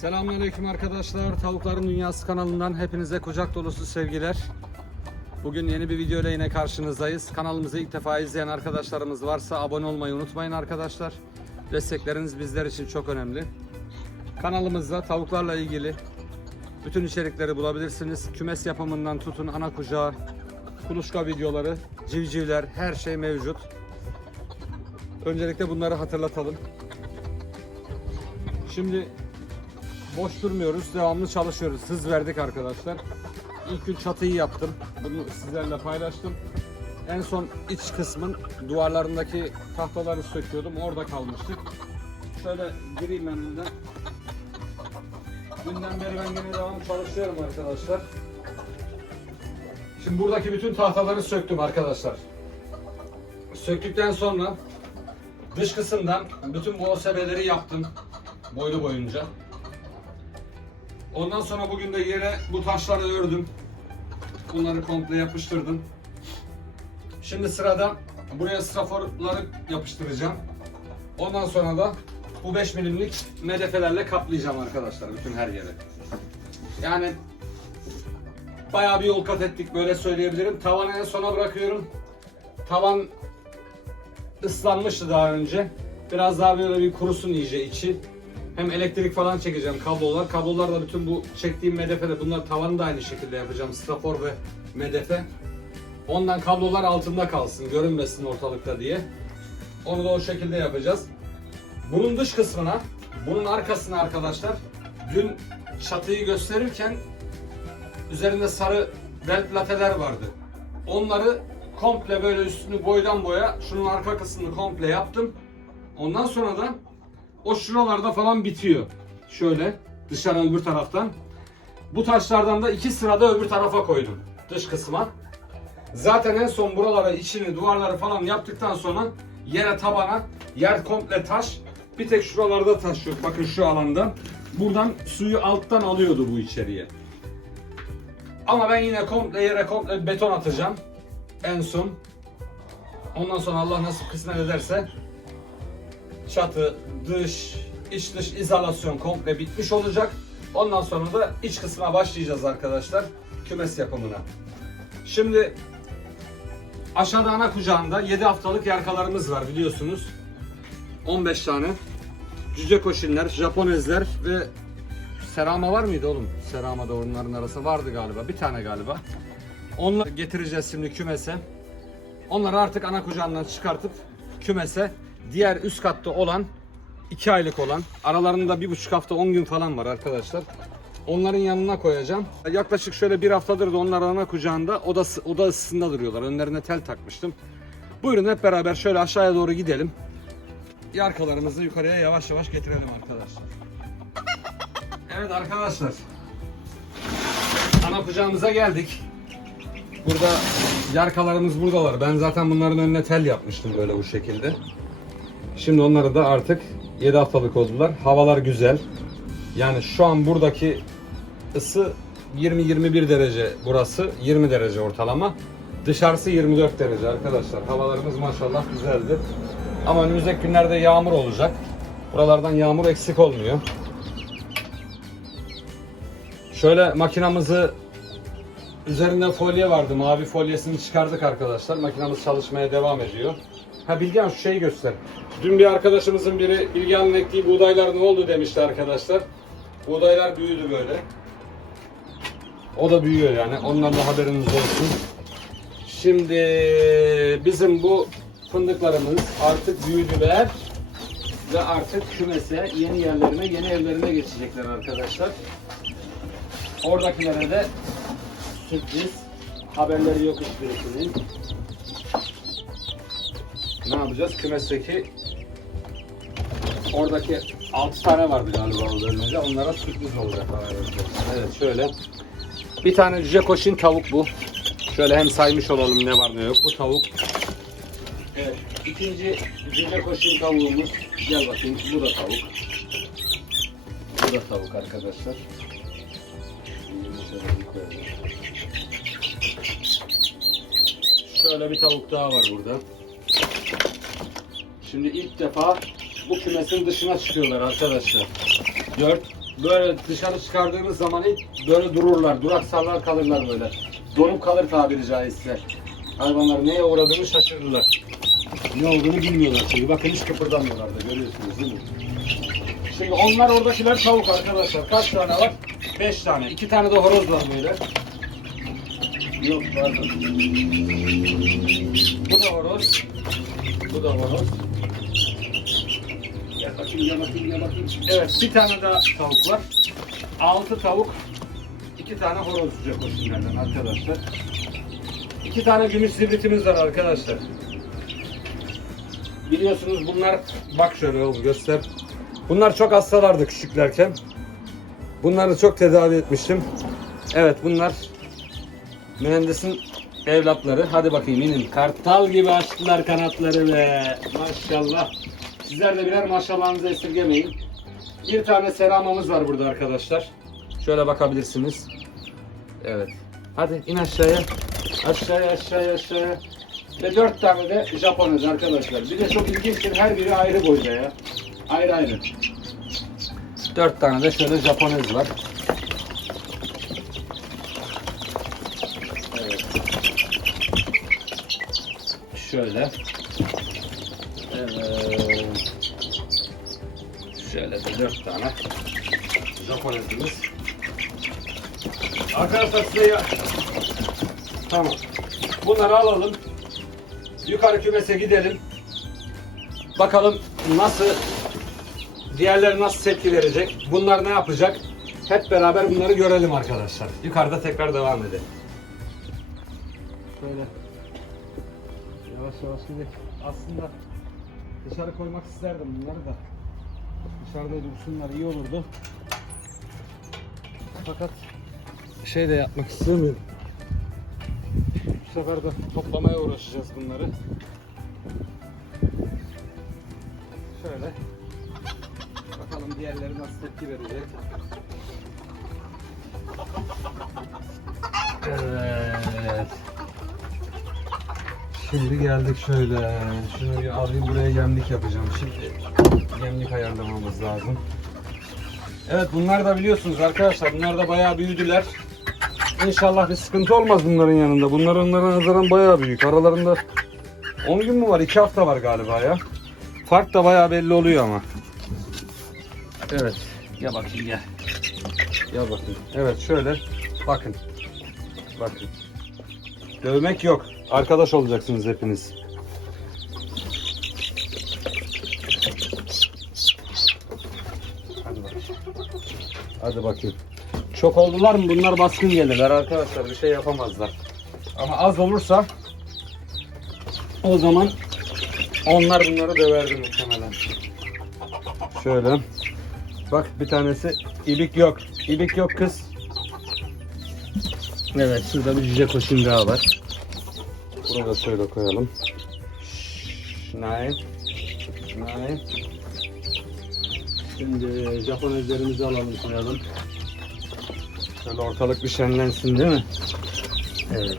Selamünaleyküm arkadaşlar. Tavukların Dünyası kanalından hepinize kucak dolusu sevgiler. Bugün yeni bir video ile yine karşınızdayız. Kanalımızı ilk defa izleyen arkadaşlarımız varsa abone olmayı unutmayın arkadaşlar. Destekleriniz bizler için çok önemli. Kanalımızda tavuklarla ilgili bütün içerikleri bulabilirsiniz. Kümes yapımından tutun ana kucağı, kuluçka videoları, civcivler her şey mevcut. Öncelikle bunları hatırlatalım. Şimdi boş durmuyoruz. Devamlı çalışıyoruz. Hız verdik arkadaşlar. İlk gün çatıyı yaptım. Bunu sizlerle paylaştım. En son iç kısmın duvarlarındaki tahtaları söküyordum. Orada kalmıştık. Şöyle gireyim ben önden. Dünden beri ben yine devam çalışıyorum arkadaşlar. Şimdi buradaki bütün tahtaları söktüm arkadaşlar. Söktükten sonra dış kısımdan bütün bu OSB'leri yaptım. Boylu boyunca. Ondan sonra bugün de yere bu taşları ördüm. Bunları komple yapıştırdım. Şimdi sırada buraya straforları yapıştıracağım. Ondan sonra da bu 5 milimlik medefelerle kaplayacağım arkadaşlar bütün her yere. Yani bayağı bir yol kat ettik böyle söyleyebilirim. Tavanı en sona bırakıyorum. Tavan ıslanmıştı daha önce. Biraz daha böyle bir kurusun iyice içi. Hem elektrik falan çekeceğim kablolar. Kablolar da bütün bu çektiğim medefede bunlar tavanı da aynı şekilde yapacağım. Strafor ve medefe. Ondan kablolar altında kalsın, görünmesin ortalıkta diye. Onu da o şekilde yapacağız. Bunun dış kısmına, bunun arkasına arkadaşlar dün çatıyı gösterirken üzerinde sarı belt lateler vardı. Onları komple böyle üstünü boydan boya şunun arka kısmını komple yaptım. Ondan sonra da o şuralarda falan bitiyor. Şöyle dışarı öbür taraftan. Bu taşlardan da iki sırada öbür tarafa koydum. Dış kısma. Zaten en son buralara içini duvarları falan yaptıktan sonra yere tabana yer komple taş. Bir tek şuralarda taş yok. Bakın şu alanda. Buradan suyu alttan alıyordu bu içeriye. Ama ben yine komple yere komple beton atacağım. En son. Ondan sonra Allah nasip kısmet ederse çatı, dış, iç dış izolasyon komple bitmiş olacak. Ondan sonra da iç kısmına başlayacağız arkadaşlar. Kümes yapımına. Şimdi aşağıda ana kucağında 7 haftalık yarkalarımız var biliyorsunuz. 15 tane. Cüce koşinler, Japonezler ve Serama var mıydı oğlum? Serama da onların arasında vardı galiba. Bir tane galiba. Onları getireceğiz şimdi kümese. Onları artık ana kucağından çıkartıp kümese diğer üst katta olan 2 aylık olan aralarında bir buçuk hafta 10 gün falan var arkadaşlar. Onların yanına koyacağım. Yaklaşık şöyle bir haftadır da onlar ana kucağında oda, oda ısısında duruyorlar. Önlerine tel takmıştım. Buyurun hep beraber şöyle aşağıya doğru gidelim. Yarkalarımızı yukarıya yavaş yavaş getirelim arkadaşlar. Evet arkadaşlar. Ana kucağımıza geldik. Burada yarkalarımız buradalar. Ben zaten bunların önüne tel yapmıştım böyle bu şekilde. Şimdi onları da artık 7 haftalık oldular. Havalar güzel. Yani şu an buradaki ısı 20-21 derece burası. 20 derece ortalama. Dışarısı 24 derece arkadaşlar. Havalarımız maşallah güzeldi. Ama önümüzdeki günlerde yağmur olacak. Buralardan yağmur eksik olmuyor. Şöyle makinamızı üzerinde folye vardı. Mavi folyesini çıkardık arkadaşlar. Makinamız çalışmaya devam ediyor. Ha Bilgehan şu şeyi göster. Dün bir arkadaşımızın biri Bilgehan'ın ektiği buğdaylar ne oldu demişti arkadaşlar. Buğdaylar büyüdü böyle. O da büyüyor yani. Ondan da haberiniz olsun. Şimdi bizim bu fındıklarımız artık büyüdüler ve artık kümese, yeni yerlerine, yeni evlerine geçecekler arkadaşlar. Oradakilere de sürpriz. Haberleri yok hiçbirisinin. Yapacağız? Kümesteki oradaki 6 tane vardı galiba o bölümde. Onlara sürpriz olacak. Evet şöyle. Bir tane cüce koşin tavuk bu. Şöyle hem saymış olalım ne var ne yok. Bu tavuk. Evet. İkinci cüce koşin tavuğumuz. Gel bakayım. Bu da tavuk. Bu da tavuk arkadaşlar. Şöyle bir tavuk daha var burada. Şimdi ilk defa bu kümesin dışına çıkıyorlar arkadaşlar. 4, böyle dışarı çıkardığımız zaman ilk böyle dururlar. Duraksarlar kalırlar böyle. Donup kalır tabiri caizse. Hayvanlar neye uğradığını şaşırırlar. Ne olduğunu bilmiyorlar çünkü. Bakın hiç kıpırdamıyorlar da görüyorsunuz değil mi? Şimdi onlar oradakiler tavuk arkadaşlar. Kaç tane var? 5 tane. 2 tane de horoz var böyle. Yok pardon. Bu da horoz. Bu da horoz. Gel bakayım, gel bakayım, gel bakayım. Evet, bir tane daha tavuk var. 6 tavuk, 2 tane horoz Japoşinlerden arkadaşlar. 2 tane gümüş zibritimiz var arkadaşlar. Biliyorsunuz bunlar, bak şöyle oğlum göster. Bunlar çok hastalardı küçüklerken. Bunları çok tedavi etmiştim. Evet bunlar mühendisin evlatları. Hadi bakayım inin. Kartal gibi açtılar kanatları be. Maşallah. Sizler de birer maşallahınızı esirgemeyin. Bir tane seramamız var burada arkadaşlar. Şöyle bakabilirsiniz. Evet. Hadi in aşağıya. Aşağıya aşağıya aşağıya. Ve dört tane de Japonez arkadaşlar. Bir de çok ilginçtir. Her biri ayrı boyda ya. Ayrı ayrı. Dört tane de şöyle Japonez var. Şöyle. Evet. Şöyle de dört tane Japonezimiz. Arkadaşlar size ya... Tamam. Bunları alalım. Yukarı kümese gidelim. Bakalım nasıl diğerleri nasıl tepki verecek? Bunlar ne yapacak? Hep beraber bunları görelim arkadaşlar. Yukarıda tekrar devam edelim. Şöyle yavaş yavaş gidelim. Aslında dışarı koymak isterdim bunları da. Dışarıda dursunlar iyi olurdu. Fakat şey de yapmak istemiyorum. Bu sefer de toplamaya uğraşacağız bunları. Şöyle. Bakalım diğerleri nasıl tepki verecek. Evet. Şimdi geldik şöyle. Şunu bir alayım buraya yemlik yapacağım. Şimdi yemlik ayarlamamız lazım. Evet bunlar da biliyorsunuz arkadaşlar bunlar da bayağı büyüdüler. İnşallah bir sıkıntı olmaz bunların yanında. Bunlar onlara nazaran bayağı büyük. Aralarında 10 gün mü var? 2 hafta var galiba ya. Fark da bayağı belli oluyor ama. Evet. Ya bakayım gel. Ya bakın. Evet şöyle. Bakın. Bakın. Dövmek yok. Arkadaş olacaksınız hepiniz. Hadi bakayım. Hadi bakayım. Çok oldular mı bunlar baskın gelirler arkadaşlar. Bir şey yapamazlar. Ama az olursa o zaman onlar bunları döverdi muhtemelen. Şöyle. Bak bir tanesi ibik yok. İbik yok kız. Evet şurada bir cüce koşun daha var. Bunu da şöyle koyalım. Nine. Nine. Şimdi Japon ezlerimizi alalım koyalım. Şöyle ortalık bir şenlensin değil mi? Evet.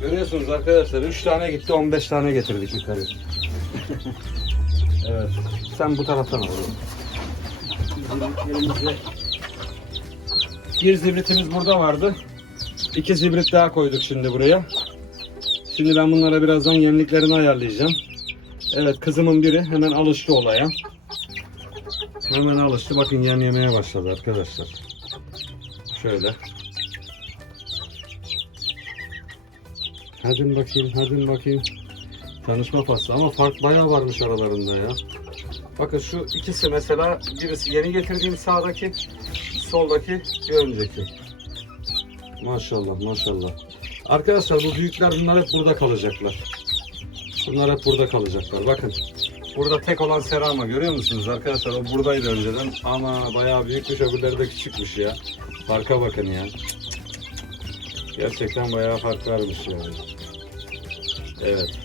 Görüyorsunuz arkadaşlar 3 tane gitti 15 tane getirdik yukarı. evet. Sen bu taraftan al. Bir zibritimiz burada vardı. İki zibrit daha koyduk şimdi buraya. Şimdi ben bunlara birazdan yemliklerini ayarlayacağım. Evet kızımın biri hemen alıştı olaya. Hemen alıştı. Bakın yem yemeye başladı arkadaşlar. Şöyle. Hadi bakayım, hadi bakayım. Tanışma faslı ama fark bayağı varmış aralarında ya. Bakın şu ikisi mesela birisi yeni getirdiğim sağdaki, soldaki bir önceki. Maşallah maşallah. Arkadaşlar bu büyükler bunlar hep burada kalacaklar. Bunlar hep burada kalacaklar. Bakın. Burada tek olan serama görüyor musunuz arkadaşlar? O buradaydı önceden ama bayağı büyükmüş öbürleri de küçükmüş ya. Farka bakın ya. Gerçekten bayağı fark varmış yani. Evet.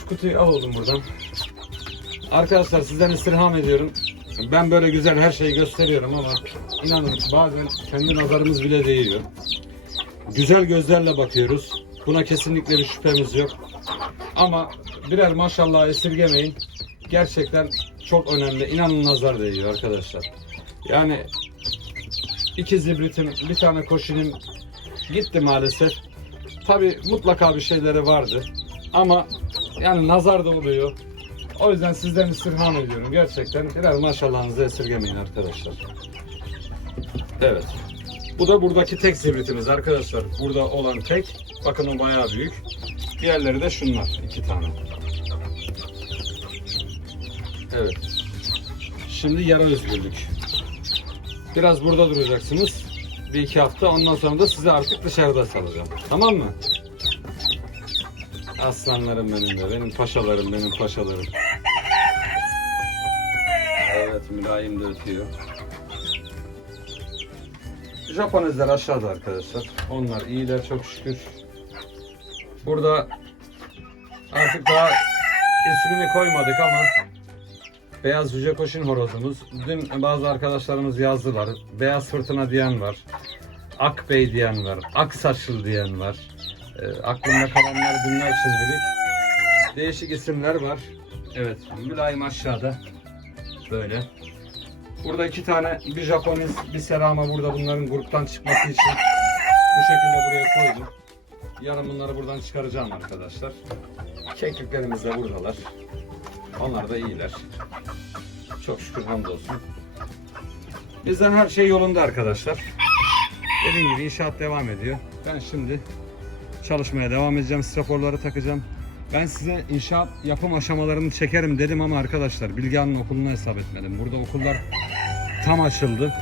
Şu kutuyu al oğlum buradan. Arkadaşlar sizden istirham ediyorum. Ben böyle güzel her şeyi gösteriyorum ama inanın bazen kendi nazarımız bile değiyor. Güzel gözlerle bakıyoruz. Buna kesinlikle bir şüphemiz yok. Ama birer maşallah esirgemeyin. Gerçekten çok önemli. İnanın nazar değiyor arkadaşlar. Yani iki zibritim, bir tane koşunim gitti maalesef. Tabi mutlaka bir şeyleri vardı. Ama yani nazar da oluyor. O yüzden sizden istirham ediyorum. Gerçekten biraz maşallahınızı esirgemeyin arkadaşlar. Evet. Bu da buradaki tek zibritimiz arkadaşlar. Burada olan tek. Bakın o bayağı büyük. Diğerleri de şunlar. iki tane. Evet. Şimdi yarı özgürlük. Biraz burada duracaksınız. Bir iki hafta. Ondan sonra da sizi artık dışarıda salacağım. Tamam mı? Aslanlarım benim de. Benim paşalarım, benim paşalarım. Evet, mülayim de ötüyor. Japonezler aşağıda arkadaşlar. Onlar iyiler çok şükür. Burada artık daha ismini koymadık ama Beyaz Cüce Koşun horozumuz. Dün bazı arkadaşlarımız yazdılar. Beyaz Fırtına diyen var. Akbey diyen var. Aksaçlı diyen var. E, aklımda kalanlar bunlar şimdilik. Değişik isimler var. Evet, mülayim aşağıda. Böyle. Burada iki tane bir Japoniz, bir Serama burada bunların gruptan çıkması için bu şekilde buraya koydum. Yarın bunları buradan çıkaracağım arkadaşlar. Kekliklerimiz de buradalar. Onlar da iyiler. Çok şükür hamdolsun. Bizden her şey yolunda arkadaşlar. Dediğim gibi inşaat devam ediyor. Ben şimdi çalışmaya devam edeceğim. Straforları takacağım. Ben size inşaat yapım aşamalarını çekerim dedim ama arkadaşlar Bilgehan'ın okuluna hesap etmedim. Burada okullar tam açıldı.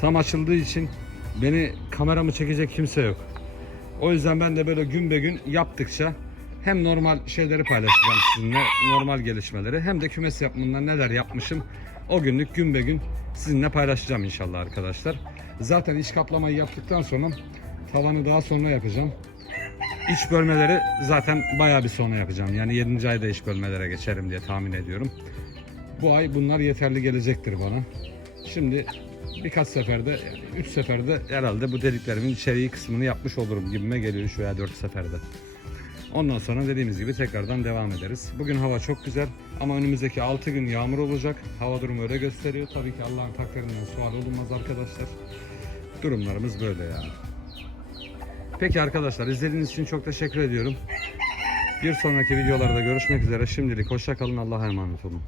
Tam açıldığı için beni kameramı çekecek kimse yok. O yüzden ben de böyle gün be gün yaptıkça hem normal şeyleri paylaşacağım sizinle, normal gelişmeleri hem de kümes yapımında neler yapmışım o günlük gün be gün sizinle paylaşacağım inşallah arkadaşlar. Zaten iç kaplamayı yaptıktan sonra tavanı daha sonra yapacağım. İç bölmeleri zaten bayağı bir sonra yapacağım. Yani 7. ayda iç bölmelere geçerim diye tahmin ediyorum. Bu ay bunlar yeterli gelecektir bana. Şimdi birkaç seferde, 3 seferde herhalde bu dediklerimin içeriği kısmını yapmış olurum gibime geliyor 3 veya 4 seferde. Ondan sonra dediğimiz gibi tekrardan devam ederiz. Bugün hava çok güzel ama önümüzdeki 6 gün yağmur olacak. Hava durumu öyle gösteriyor. Tabii ki Allah'ın takdirinden sual olunmaz arkadaşlar. Durumlarımız böyle yani. Peki arkadaşlar izlediğiniz için çok teşekkür ediyorum. Bir sonraki videolarda görüşmek üzere. Şimdilik hoşça kalın. Allah'a emanet olun.